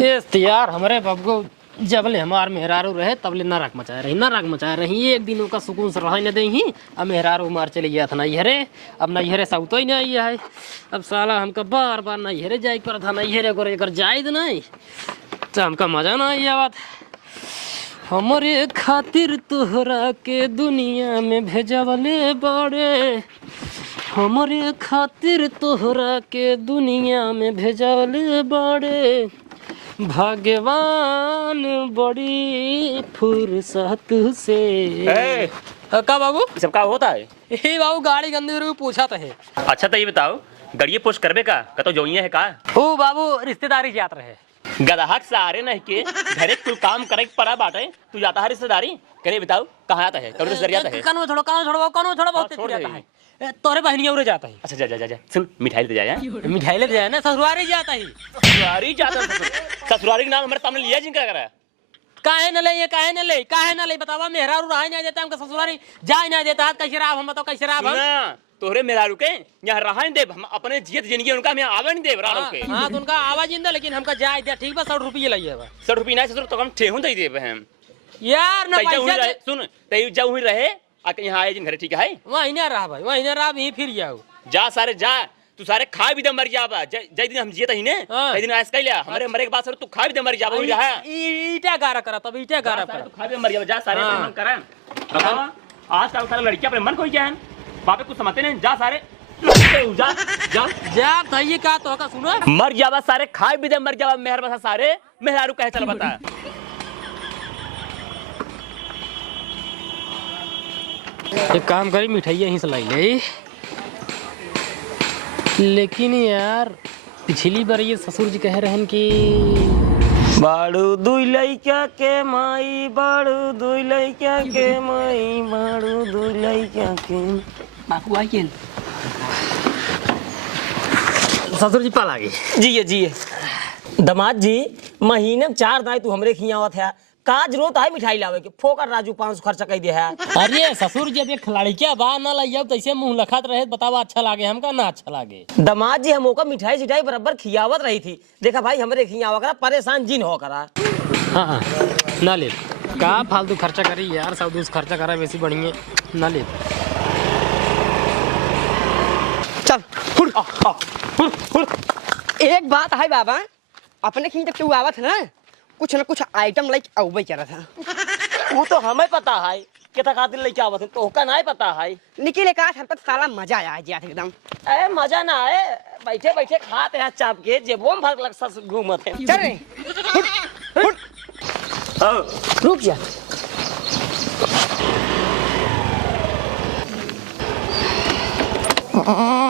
यार हमारे बाप को जबले हमार मेहरारू रहे तबले ना राग मचाए रही एक दिनों का सुकून से रह न दे ही। अब मेहरारू मार चले गया था नैहरे, अब नैहरे साउतो ही नहीं है। अब साला हमका बार बार नैहरे जाए पर था, नैहरे को लेकर जाए नहीं तो हमका मजा ना आई बात। हमारे खातिर तोहरा के दुनिया में भेजवले बड़े, हमारे खातिर तोहरा के दुनिया में भेजवले बड़े, भगवान बड़ी फुर्सत से। का बाबू सब का होता है? बाबू गाड़ी गंदे रूप पूछा तो है। अच्छा तो ये बताओ गड़िए पोस्ट करबे का तो जोइया है का? ओ बाबू रिश्तेदारी जात रहे गदहक सारे नहीं के घरे कुल काम करे पड़ा बाटे, तू जाता है रिश्तेदारी करे? बताओ कहाँ आता है? कौन रिश्तेदारी जाता है? कानो छोड़ो बहुत तेज जाता है। तोरे बहनिया उरे जाता है। अच्छा जा जा जा, जा। सुन मिठाई लेते जाया। मिठाई लेते जाए ना, ससुरारी जाता है। ससुरारी जाता ससुरारी के नाम हमारे सामने लिया जिनका करा काहे न ले बतावा मेहरा रू रहा नहीं देता हमका ससुरारी जाए ना देता। कैसे राब हम तो कैसे राब हम तोहरे मेहरा रुके यहाँ रहा नहीं देव, हम अपने जियत जिंदगी उनका हम आवा नहीं देव राड़ो के। हां तो उनका आवाज इंदा लेकिन हमका जाए दे। ठीक बा 100 रुपये लइए बा। 100 रुपये ना ससुर तो हम ठेहुन दे देब हम यार ना पैसा सुन तई जाऊ ही रहे आके यहाँ आए जिन घरे ठीक है वहीं ना रहा भाई, वहीं ना रहा ही फिर जाओ जा सारे जा तू सारे खा भी दे मर जाबा। जय दिन हम जियत ही ने जय दिन ऐसा कइला हमारे मरे के बाद सर तू खा भी दे मर जाबा। वही रहा ईटा गारा करा तब ईटा गारा करा तू खा भी मर जाबा। जा सारे मन करा बतावा आज कल सारे लड़की अपने मन कोई जान बापे कुछ समझते नहीं। जा सारे जा जा जा तई का तो का सुनो मर जाबा सारे खा भी दे मर जाबा। मेहर बसा सारे मेहरारू कहे चल बता। एक काम करी मिठाई यहीं से लाई ले। लेकिन यार पिछली बार ये ससुर जी कह रहे हैं कि बाड़ू दुई लइका के माई, बाड़ू दुई लइका के माई, बाड़ू दुई लइका के बापू आई के ससुर जी पाला गए। जिये दमाद जी महीने में 4 दाई तू हमरे खियावत है का जरूरत है मिठाई लावे के? फोकर राजू 500 खर्चा कर दे है। अरे ससुर जी अब एक खिलाड़ी क्या बा ना लाइए तो ऐसे मुंह लखत रहे बतावा अच्छा लागे हमका ना अच्छा लागे। दमाद जी हमको मिठाई चिठाई बराबर खियावत रही थी। देखा भाई हमरे खियावा करा परेशान जिन हो करा। हाँ ना ले का फालतू खर्चा करी यार, सब दूस खर्चा करा वैसी बढ़िया ना ले। चल एक बात है बाबा, अपने खिन तक तू आवत है ना कुछ न कुछ आइटम लाइक औबे कर रहा था। वो तो हमें पता है कितना खातिर लेके आवत है तो ओका नहीं पता है। निकले का हम पर साला मजा आया जी एकदम। ए मजा ना है बैठे बैठे खाते हैं चाप के जेबो में भाग लग घूमत है। चल रे रुक जा।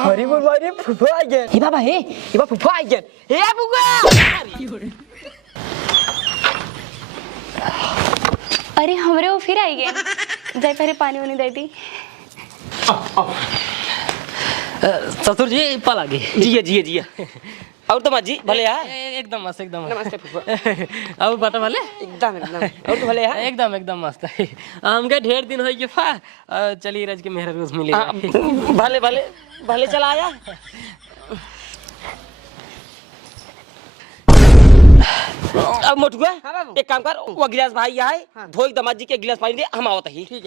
अरे बोल भाई फुफा आ गया। हे बाबा हे बाबा फुफा आ गया। हे बुआ अरे हमरे वो फिर आई गए। जाए पहले पानी वानी दे दी। ससुर जी पाला गए। जिया और तो जी भले है एकदम मस्त एकदम नमस्ते फुफा। अब बता भले एकदम और तो भले है एकदम मस्त है। हमके ढेर दिन हो गए फा चलिए रज के मेहरा रोज मिले। भले चला आया। अब मोटुआ एक काम कर वो गिलास भाई यहाँ है धो एक दमाद जी के गिलास पानी दे हम आवत ही। ठीक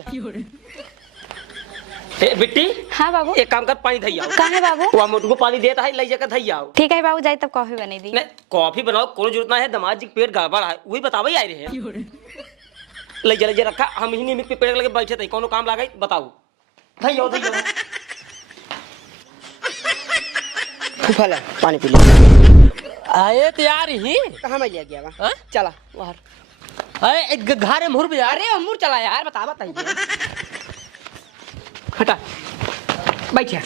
है बिट्टी। हाँ बाबू एक काम कर पानी धई आओ। कहाँ है बाबू? वो मोटू को पानी देता है ले जाकर धई आओ। ठीक है बाबू जाए तब कॉफी बनी दी। नहीं कॉफी बनाओ कोई जरूरत ना है। दमाद जी के पेट गड़बड़ है वही बतावे आई रहे ले जा रखा हम ही निमित पे पेड़ लगे बैठे थे कोनो काम लागे बताओ। धई आओ फुफा ला पानी पी ले। आए तो यार ही कहां में ले गया बा? चला बाहर। अरे एक घर में मुर पे यार। अरे अमूर चला यार बता हटा बैठ यार।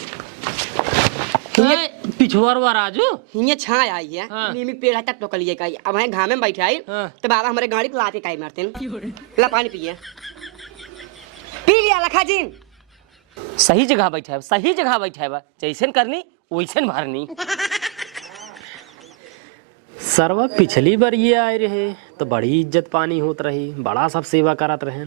पिछुआर वार आजू हिया छा आई है हाँ। नीमी पेड़ हटा तो कलिए का अब है घाम में बैठे आई हाँ। तो बाबा हमारे गाड़ी को लाते काई मारते हैं। ला पानी पिए पी लिया लखा जी। सही जगह बैठा है सही जगह बैठा है जैसन करनी वैसन भरनी। सरवा पिछली बार ये आए रहे तो बड़ी इज्जत पानी होत रही, बड़ा सब सेवा करत रहे।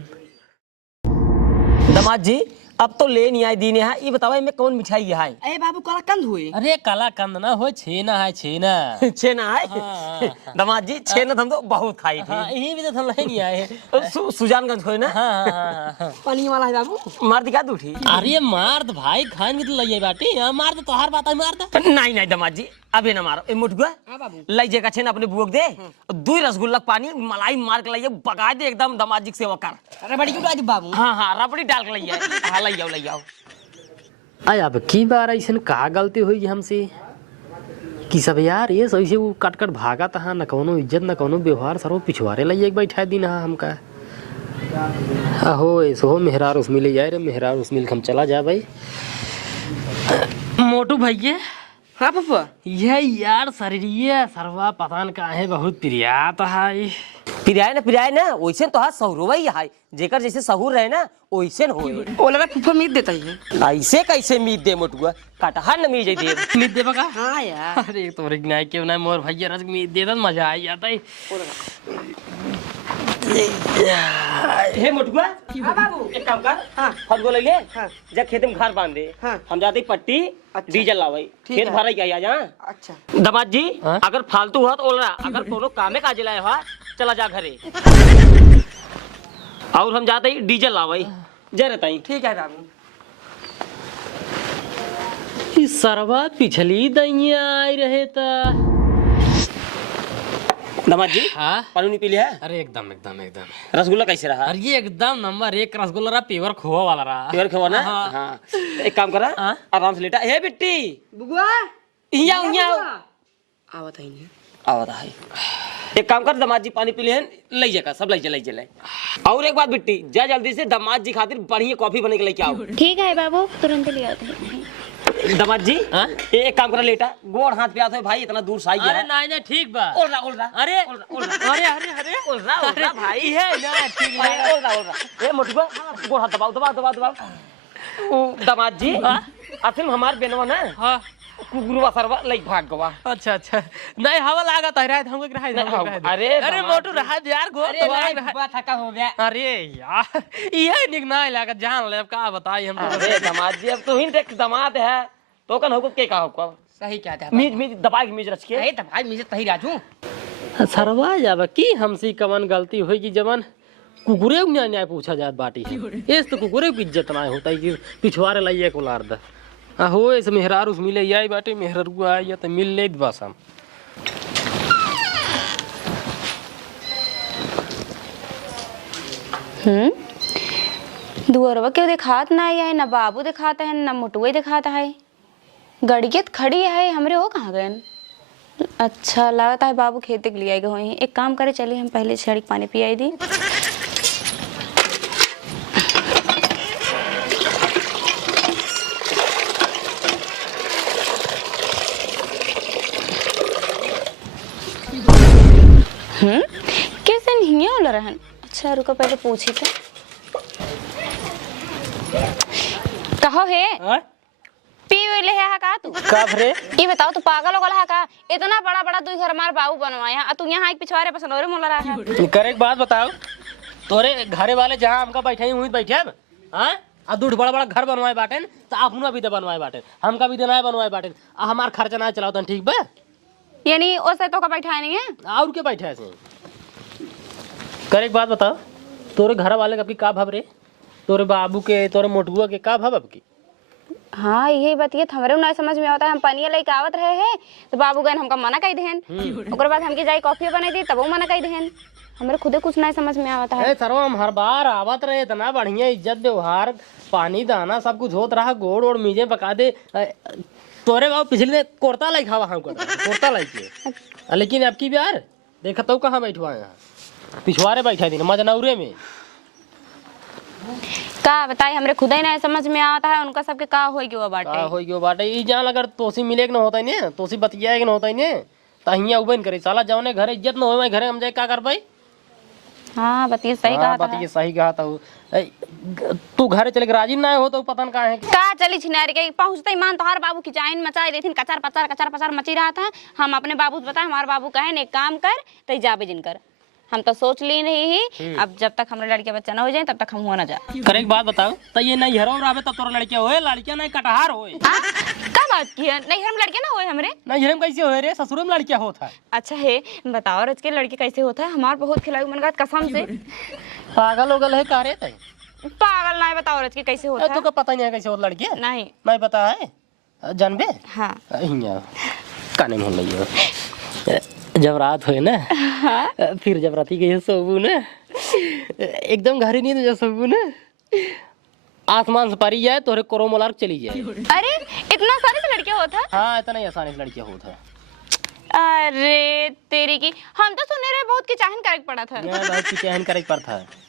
दमाद जी अब तो ले नहीं आए दीने है। ये बताओ इनमें कौन मिठाई है? ए बाबू कला कंद हुए अरे काला कंद ना हो, छेना है छेना। छेना है। हाँ। दामाद जी छेना तो हम तो बहुत खाई थी। हाँ यही भी तो हम नहीं आए। सुजानगंज खोए ना। हाँ। पानी वाला है बाबू। मार दिखा दूठी। अरे मार दे भाई, खान भी तो लइए बाटी। मार दे, तोहार बात है, मार दे। नहीं नहीं दामाद जी अभी ना मारो। मुठगुआ हाँ बाबू। लाई जगह छेना अपने बुक दे, 2 रसगुल्ला पानी मलाई मार के लाइए, बगा दे एकदम दामाद जी की सेवा कर। अरे बड़ी क्यों आज बाबू? हाँ हाँ रबड़ी डाल के लाइए। हाँ ले आओ। अरे अब की बार ऐसा कहा गलती हुई हमसे कि सब यार ये सही से वो कट कट भागा था, न कोनो इज्जत न कोनो व्यवहार, सरो पिछवारे लाइए एक बैठा दिन हाँ हमका। अहो ऐसो मेहरार उस मिले जाए रे, मेहरार उस मिल हम चला जा भाई। मोटू भैया। हाँ पापा। यह यार शरीरिया सरवा पतान का है, बहुत प्रियात है। पिराए ना वैसे तो हाथ सहूर है। जेकर जैसे सहूर रहे ना वैसे होए। ओला फुफा मीट देता है। ऐसे कैसे मीट दे मोटुआ? कटहर न मीट दे। मीट दे बका। हाँ यार। अरे तो रिगनाई क्यों ना मोर भैया रस मीट दे, मजा आ जाता है। हे मोटुआ। हाँ बाबू। एक काम कर। हाँ। फट बोले ले। हाँ। जा खेत में घर बांध दे। हाँ। हम जाते पट्टी अच्छा। डीजल लावाई। ठीक खेत है। भरा क्या जा। अच्छा। दामाद जी हाँ? अगर फालतू हुआ तो बोल रहा, अगर कोनो कामे काज लाए हुआ चला जा घरे। और हम जाते ही डीजल लावाई जा रहता ही। ठीक है बाबू। इस सरवा पिछली दैया आई रहे ता। दामाद जी हाँ? पानी नहीं पी लिया है? अरे एकदम एकदम एकदम। रसगुल्ला कैसे रहा? अरे ये एकदम नंबर 1 रसगुल्ला रहा, प्योर खोआ वाला रहा। प्योर खवा ना। हाँ। हाँ। एक काम करा हाँ? आराम से लेटा। हे बिट्टी बुगुआ। यहाँ आवत है नहीं। आवता है। एक काम कर दामाद जी पानी पी ले ले जाकर सब ले चले। और एक बात बिट्टी जा जल्दी से दामाद जी खातिर बढ़िया कॉफी बने के लेके आओ। ठीक है बाबू, तुरंत ले आते हैं। दामाद जी हाँ? एक काम करा लेटा गोड़ हाथ पे आते भाई इतना दूर साई अरे है। नहीं नहीं ठीक बा। ओल रहा अरे अरे अरे अरे ओल रहा भाई है ना ठीक है। ओल रहा ए मोटुआ गोड़ हाथ दबाओ। ओ दामाद जी असल हमार बेनवा ना हाँ। कुकुरवा सरवा लाइक भाग गवा। अच्छा नहीं हवा लागत है रात हमको रहा है। अरे मोटू रहा यार गो अरे नहीं बुआ थका हो गया। अरे यार ये निकना लागत जान ले, का बताई हम। अरे दामाद जी अब तो ही देख दामाद है तो कन होको के का होको सही क्या था? मीज दबा के मीज रच के। नहीं तो भाई मुझे तही राजू। सरवा जाब की हमसे कवन गलती हुई कि जवन कुकुरे न्याय पूछा जात बाटी इस तो कुकुरे की इज्जत ना होता है कि पिछवारे लाइए को लार द हो ऐसे मेहरार उस मिले आई बाटे मेहरारू आई तो मिल ले बस हम। दुअरवा क्यों दिखात ना है, ना बाबू दिखाता है ना मोटुआ दिखाता है। गड़ियत खड़ी है हमरे, वो कहाँ गए? अच्छा लगता है बाबू खेत के लिए आएगा वहीं। एक काम करे चलिए हम पहले छड़ी पानी पियाई दी। कैसे नहीं होला रहन? अच्छा रुको पहले पूछी तो कहो है पी ले है का तू? कब रे? ये बताओ तू पागल हो गया है का? इतना बड़ा बड़ा तू घर हमारे बाबू बनवाया और तू यहाँ एक पिछवाड़े पसंद और मोला रहा है। करे एक बात बताओ, तोरे घरे वाले जहाँ हमका बैठे वहीं बैठे हैं हाँ? और दूध बड़ा बड़ा घर बनवाए बाटे तो अपना भी तो बनवाए बाटे, हमका भी देना है बनवाए बाटे, हमार खर्चा ना चलाओ तन ठीक बा? यानी ओसे तो का बैठा नहीं है और क्या बैठे ऐसे? कर एक बात बताओ, तोरे घर वाले का का भाव रे? तोरे बाबू के तोरे मोटुआ के का भाव अब की? हाँ यही बात ये हमारे नहीं समझ में आता है। हम पनिया लेके आवत रहे हैं तो बाबू गन हमका मना कही देहन, ओकर बाद हमके जाई कॉफी बनाई दी तब वो मना कही देहन। हमरे खुदे कुछ नहीं समझ में आता है। ए सरवा हम हर बार आवत रहे, इतना बढ़िया इज्जत व्यवहार पानी दाना सब कुछ होत रहा, गोड़ ओड़ मीजे पका दे। तोरे बाबू पिछले कोरता लाई खावा हम कोरता लाई के, लेकिन अब की यार देखा तो कहाँ बैठवा यहाँ पिछवारे बैठा दिन मजनौरे में। का बताई हमरे खुदा ही नहीं समझ में आता है उनका सबके का होई गयो बाटे। का होई गयो बाटे ई जान अगर तोसी मिले के न होता ने तोसी बतियाए के न होता ने तहिया उबन करे साला जाओने घरे इज्जत न होए घरे हम जाए का कर भाई। हाँ बतिए सही कहा था। बतिए सही कहा था। तू घरे चले के राजी ना हो तो पता न का है का चली छिनारी के पहुंचते ईमान तोहार बाबू की चाइन मचाई देथिन, कचर पचर मची रहा था। हम अपने बाबू से बताए हमारे बाबू कहे एक काम कर तो जाबे जिन कर हम तो सोच ली नहीं ही, अब जब तक हमारे लड़के बच्चा ना हो जाए तब तक हम हुआ ना जाए। करे एक बात बताओ, तो ये नहीं हरो रहे तो तोरा लड़किया होए, लड़किया नहीं कटहार होए। क्या बात की है? नहीं हम लड़के ना हुए हमरे। नहीं हरम कैसे होए रे, ससुर में लड़किया होता है। अच्छा है, बताओ रज के लड़के कैसे होता है? हमार बहुत खिलाऊ मन का कसम से। पागल हो गल है का रे तै? पागल ना बताओ रज के कैसे होता तो है? का पता नहीं है कैसे होता लड़की? नहीं। नहीं पता है, जानबे? हाँ। हिया काने में लइयो जब रात होए ना, फिर जब राती के सोबू ना, एकदम घरी नींद जो सोबू ना, आसमान से पारी जाए तोरे कोरोमोलार चली जाए। अरे इतना सारे से लड़के होता है? हाँ इतना ही आसानी से लड़कियां होता है। अरे तेरी की, हम तो सुने रहे बहुत की चाहन करके पड़ा था। मैं बहुत की चहन करे पड़ता है।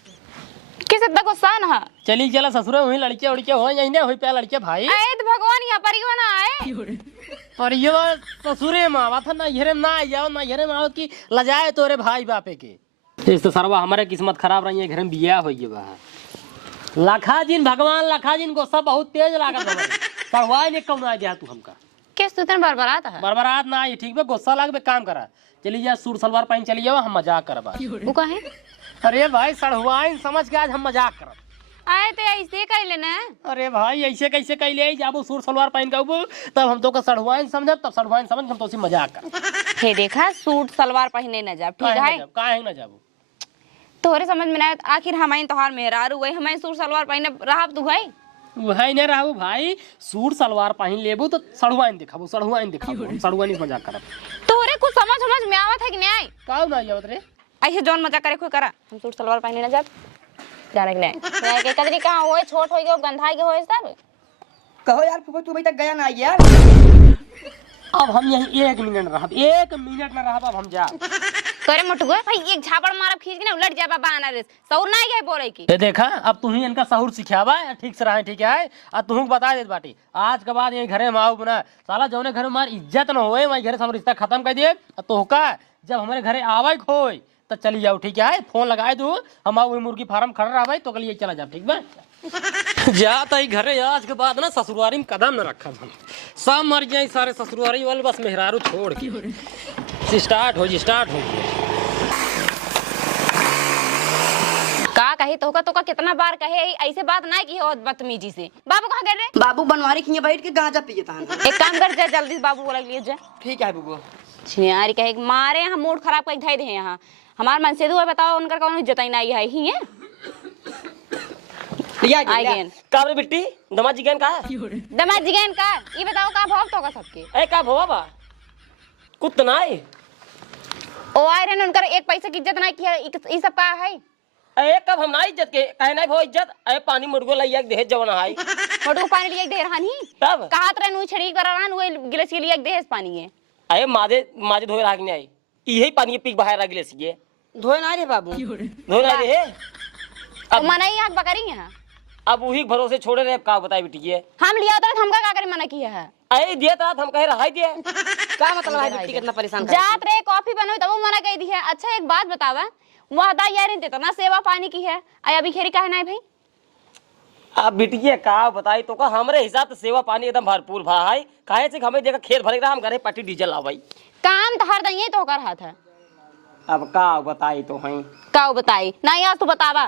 किस इतना गुस्सा ना? चली चला ससुर हुई लड़कियां उड़कियां हो यही ना हुई पे लड़कियां भाई। आए तो भगवान यहाँ पर क्यों ना आए? पर ये ससुरे माँ बात ना येरे ना जाओ ना येरे माँ की लजाए तोरे भाई बापे के। इस तो सरवा हमारे किस्मत खराब रही है, घर में बिया हो गया बाहर। लाखा जिन भगवान लाखा जिन को सब बहुत तेज लागत है। पढ़वाए ने कम ना दिया तू हमका। किस तू इतना बरबरात है? बरबरात ना ये ठीक बे, गुस्सा लाग बे, काम करा चली जा सूट सलवार पहन चली जाओ, हम मजाक करबा। वो का है? अरे भाई सड़हुआइन समझ के आज हम मजाक करब। आए तो ऐसे कर लेना। अरे भाई ऐसे कैसे कह ले जाबो सूट सलवार पहन के तब हम तो का सड़हुआइन समझब, तब सड़हुआइन समझ हम तो उसी मजाक कर। हे देखा सूट सलवार पहने न जा, ठीक है? काहे ना जाबो? तोरे समझ में ना आखिर हमारे तोहार मेहरारू हुए, हमारे सूट सलवार पहने रहब तू भाई। वही ने रहू भाई, सूट सलवार पहन लेबू तो सड़हुआइन दिखाबो, सड़हुआइन दिखाबो, सड़हुआइन से मजाक करब। तोरे कुछ समझ में आवत है कि नहीं? काऊ ना आवत रे? ऐसे जौन मजाक करे कोई करा, हम सूट सलवार पहने न जा जाने के नहीं। मैं के कदरी कहां होए, छोट होई गयो, गंधाई के होए सब। कहो यार फूफा तू अभी तक गया ना यार। अब हम यहीं 1 मिनट रहब, 1 मिनट ना रहब, अब हम जा। करे मुटुआ भाई एक झापड़ मारब खींच के ना उलट जाबा बाना रे। सौर ना गए बोले की। ये देखा अब तू ही इनका सहूर सिखावा ठीक से रहे, ठीक है? अब तू बता दे बाटी, आज के बाद ये घरे में आओ बना साला जौने घर में हमार इज्जत न होए, वही घरे से हम रिश्ता खत्म कर दिए। तो का जब हमारे घरे आवे खोई तो चली जाओ, ठीक है? फोन लगाए दू, हम आओ मुर्गी फार्म खड़ा रहा भाई तो कल ये चला जाओ, ठीक बा? जाता ही घरे आज के बाद ना ससुरवारी में कदम न रखा हम, सब मर जाए सारे ससुरवारी वाले, बस मेहरारू छोड़ के। स्टार्ट हो का कही तो का कितना बार कहे ऐसे बात ना की हो बदतमीजी से। बाबू कहाँ गए रे? बाबू बनवारी खिया बैठ के गांजा पिए था। एक काम कर जा जल्दी से बाबू बोला लिए जा। ठीक है बुबू। छियारी कहे मारे हम मूड खराब कर धाई दे यहाँ हमार मन से दुआ बताओ उनका कौन इज्जत नहीं है ही है। आई गेन काबरे बिट्टी दमा जिगन का दमाद जिगन का ये बताओ का भाव तो का सबके ए का भवा बा कुत नाय ओ आए रहे उनकर एक पैसे की इज्जत नहीं किया ई सब का है। ए कब हम ना इज्जत के कहे ना भो इज्जत ए पानी मुर्गो लइया दे जवन हाई मडू पानी लिए दे रहानी तब कहत रहे नु छड़ी कररान वो गिलास के लिए दे पानी है। ए माजे धोए राग नहीं आई यही पानी पीक बाहर गिलास ये धोए ना रे बाबू धोए ना रे अब मना ही आग बकरी है। अब वही भरोसे छोड़े रहे का बताई बेटी ये हम लिया तो हमका का करे मना किया है। ए दिया था हम कहे रहा दिए क्या मतलब है बिट्टी कितना परेशान कर जात रे कॉफी बनोई तब मना कह दी है। अच्छा एक बात बतावा वादा यार इतना सेवा पानी की है आई अभी खेरी काहे नहीं भाई। अब बिटिया का बताई तो का हमरे हिसाब से सेवा पानी एकदम भरपूर भा है काहे से हमें देखा खेत भरे हम घरे पट्टी डीजल लावाई काम तो हर दइए तो कर रहा था। अब का बताई तो है का बताई नहीं आज तू बतावा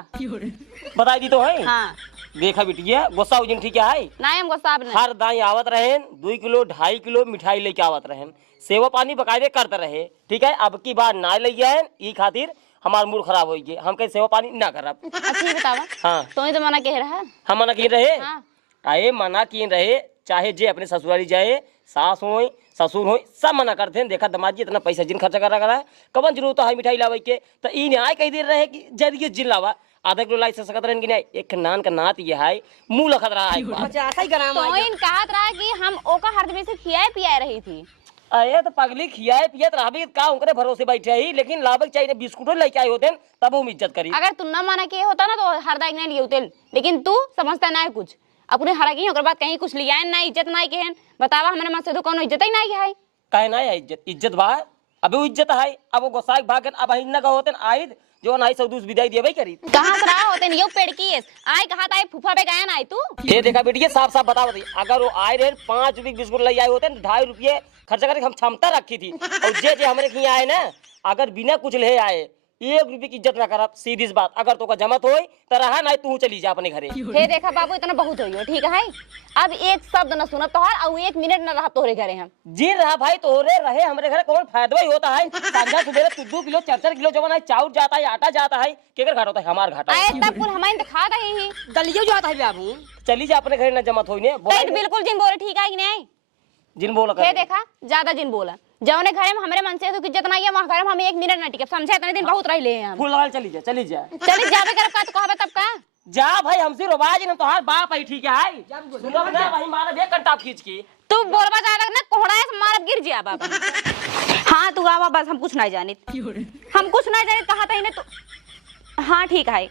बताई दी तो है। हाँ देखा बिटिया गुस्सा उजन ठीक है नहीं हमको साहब ने हर दाई आवत रहे 2 किलो 2.5 किलो मिठाई लेके आवत रहे सेवा पानी बकायदे करते रहे ठीक है। अब की बार ना ले जाए ई खातिर हमार मूड खराब हो गए हम कहीं सेवा पानी ना करब। अच्छा ये बतावा हाँ तो ही तो मना कह रहा है। हम मना किए रहे हाँ। आए मना किए रहे चाहे जे अपने ससुराली जाए सास हो ससुर हो सब मना करते हैं। देखा दमाद जी इतना पैसा जिन खर्चा करा है कबन जरूरत है मिठाई लावे के तो ई ने आए कही दे रहे कि जरिए जिन लावा आधा किलो लाई से सकत रहन कि नहीं एक नान का नात ये है मुंह लखत रहा है अच्छा ऐसा ही कराम तो इन कहत रहा कि हम ओका हर में से खियाए पियाए रही थी। अरे तो पगली खियाए पियत रहबी का उनके भरोसे बैठे ही लेकिन लाभक चाहिए बिस्कुटो लेके आए होते तब हम इज्जत करी। अगर तुम ना मना किए होता ना तो हर दाग नहीं लिए होते लेकिन तू समझता ना है कुछ अपने हरा की ओकर बाद कहीं कुछ लिया ना इज्जत ना के बतावा हमारे मन से तो कोनो इज्जत ही नहीं है। कहे ना है इज्जत बा अबे वो इज्जत है अब वो गोसाई भागन अब हिन्ना का होते आइद जो नाई सौदूस विदाई दिए भाई करी कहां से रहा होते यो पेड़ की आए कहा था फूफा पे गया ना आई तू ये देखा बेटी साफ साफ बता बताइए अगर वो आए रहे 5 रुपये बिस्कुट ले आए होते 2.5 रुपये खर्चा करके हम क्षमता रखी थी और जे जे हमारे यहाँ आए ना अगर बिना कुछ ले आए 1 रुपये की इज्जत ना कर। सीधी सी बात, अगर तो का जमत होई तो रहा, नहीं तू चली जा अपने घरे। हे देखा बाबू इतना बहुत होई हो, ठीक है। अब एक शब्द न सुनब तोहार और 1 मिनट न रहा तोहरे घरे हम। जी रहा भाई, तोरे रहे हमरे घरे कौन फायदा ही होता है। संध्या सुबह 2 किलो 4 किलो जवन है चाउर जाता है, आटा जाता है, केकर घाट होता है? हमार घाटा आए तब कुल हमारे दिखा दे ही। दलियो जो आता है बाबू। चली जा अपने घरे, न जमत होई ने। तो बिल्कुल जिन बोले, ठीक है कि नहीं? जिन बोला हे कर देखा ज्यादा जिन बोला, जौने घरे में हमरे मन से तो इज्जत नहीं है, वहां घरे में हम 1 मिनट न टिके, समझे? इतने दिन बहुत रह ले हम। फूल लगा चली जा, चली जा। चली जाबे करब का तो कहबे तब का। जा भाई, हमसे रोबाज न तोहार बाप है, ठीक है? सुनब ना भाई, मारा एक कंटाप खींच के। तू बोलबा ज्यादा ना, कोहड़ा से मारब गिर जा बाबा। हाँ तू आवा, बस हम कुछ नहीं जानित, हम कुछ नहीं जानित। कहा था इन्हें तो हाँ ठीक है।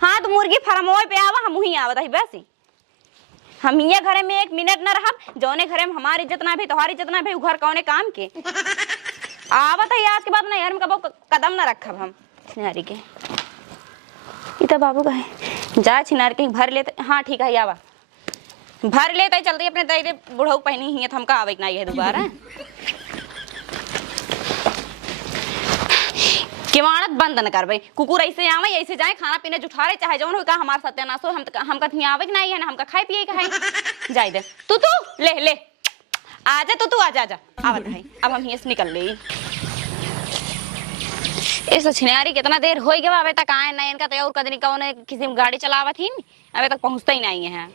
हाँ तो मुर्गी फार्म पे आवा, हम वहीं आवत है बस। हम ये घरे में 1 मिनट न रहब, जौने घरे में हमारी इज्जत ना भी, तुम्हारी इज्जत ना भी, घर कौने काम के आवत है। आज के बाद नहीं घर में कबो कदम न रखब हम। छिनारी के इतना बाबू का है, जा छिनारी के भर लेते। हाँ ठीक है, आवा भर लेते चलते अपने दाई बुढ़ऊ पहनी ही हमका आवे नहीं है दोबारा। किवाड़त बंद न करबे, कुकुर ऐसे आवे ऐसे जाए, खाना पीने जुठारे चाहे जौन हो का हमार सत्यानाश हो। हम कथी आवे कि नहीं है ना, हमका खाए पिए के है। जाई दे तू ले ले आजा, तू आजा आजा आवत है। अब हम यहीं से निकल ले। इस छिनारी कितना देर हो गया अबे तक आए नहीं, इनका तो और कदनी कौन किसी में गाड़ी चलावत ही अबे तक पहुंचता ही नहीं है।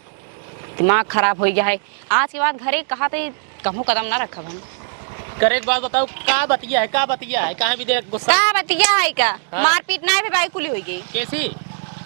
दिमाग खराब हो गया है। आज के बाद घरे कहा थे कहूँ कदम ना रखब हम। करे एक बात बताओ, का बतिया है, का बतिया है, कहाँ भी देख गुस्सा का बतिया है का? हाँ? मारपीट ना भी बाई कुली हुई गई कैसी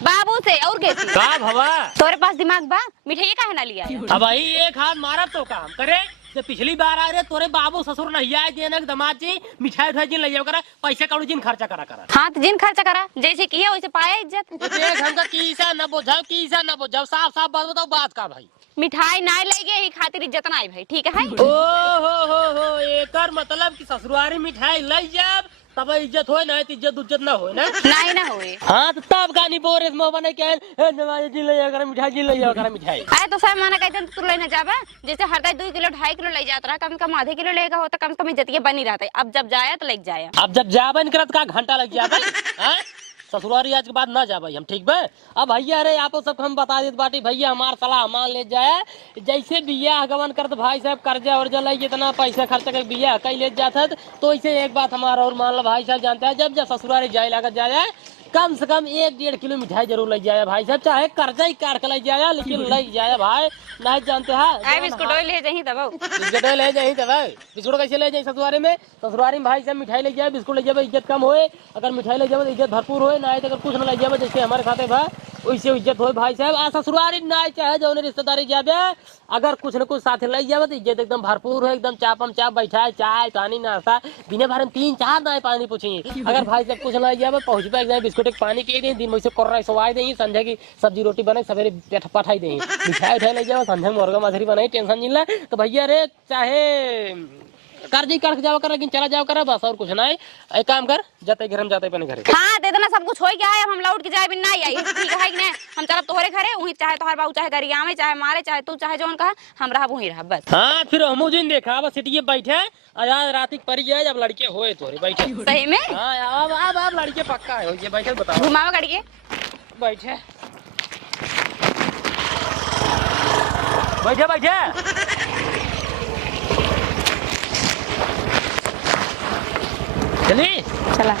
बाबू से और कैसी? का भवा तोरे पास दिमाग बा? मिठाई काहे ना लिया? अब भाई एक हाथ मारा तो काम करे। जब पिछली बार आ रहे तोरे बाबू ससुर नहीं आए जनक दमाद जी मिठाई उठाई जिन ले करा, पैसे काड़ू जिन खर्चा करा। हाँ तो जिन खर्चा करा जैसे किया वैसे पाया इज्जत। देख हमका कीसा न बुझाओ, कीसा न बुझाओ, साफ साफ बात बताओ, बात का भाई। मिठाई ना ले गए ही खातिर इज्जत ना आई भाई, ठीक है? ओ हो एकर मतलब कि ससुरारी मिठाई ले जाब तब इज्जत होए ना, तो इज्जत उज्जत ना होए ना। नहीं ना होए। हाँ तो तब गानी बोरे मोह बने के नवाज जी ले जाकर मिठाई, जी ले जाकर मिठाई। आए तो सब माना कहते तू लेने जाबा, जैसे हर 2 किलो 2.5 किलो ले जाता रहा, कम कम आधे किलो लेगा होता, कम कम इज्जत ये बनी रहता है। अब जब जाया तो लेके जाया। अब जब जाबन करत का घंटा लग जाबे ससुरारी आज के बाद ना जाबे हम, ठीक बे? अब भैया अरे आप सब हम बता देत बाटी भैया, हमार सलाह मान ले जाए। जैसे बियाह गवन करत भाई साहब कर्जा वर्जा लई जितना पैसा खर्चा कर बियाह कई ले जाता, तो इसे एक बात हमारा और मान लो भाई साहब जानते हैं, जब ससुरारी जाए लागत जाए कम से कम 1-1.5 किलो मिठाई जरूर ले जाए भाई साहब, चाहे कर्जा ही काट के ले जाए लेकिन ले जाए भाई। नहीं जानते हैं बिस्कुट ले जाही तब बिस्कुट ले जाए तब बिस्कुट कैसे ले जाए ससुरारी में? ससुरारी में भाई साहब मिठाई ले जाए, बिस्कुट ले जाए, इज्जत कम होए। अगर मिठाई ले जाए तो इज्जत भरपूर होए, ना अगर कुछ न ले जाए जैसे हमारे खाते भाई वैसे इज्जत होए भाई साहब। आ ससुरारी ना चाहे जो रिश्तेदारी जाबे, अगर कुछ न कुछ साथ ले जाए तो इज्जत एकदम भरपूर हो, एकदम चापम चाप बैठा है, चाय पानी नाश्ता बिना भर 3-4 ना पानी पूछिए। अगर भाई साहब कुछ ले जाए पहुँच पे एकदम बिस्कुट एक पानी के दें, दिन में से कर रहा है सवाई देंगे, संध्या की सब्जी रोटी बनाई, सवेरे पठाई देंगे, मिठाई उठाई ले जाओ, संध्या मुर्गा मछली बनाई, टेंशन जिला। तो भैया रे चाहे कर्ज ही कर जाओ कर, लेकिन चला जाओ कर बस, और कुछ ना है। एक काम कर, जाते घर हम जाते अपने घरे। हाँ दे देना, सब कुछ हो गया है, हम लौट के जाए भी नहीं आई, ठीक है कि नहीं? हम चलब तोहरे घरे, वहीं चाहे तोहर बाबू चाहे गरिया में, चाहे मारे, चाहे तू चाहे जौन कहा हम रहा वहीं रहा बस। हाँ फिर हम जिन देखा बस सिटिए बैठे आज रात पड़ी जाए, जब लड़के होए तोरे बैठे सही में। हाँ अब लड़के पक्का है ये बैठे, बताओ घुमावा गाड़ी के बैठे बैठे बैठे चलिए चला।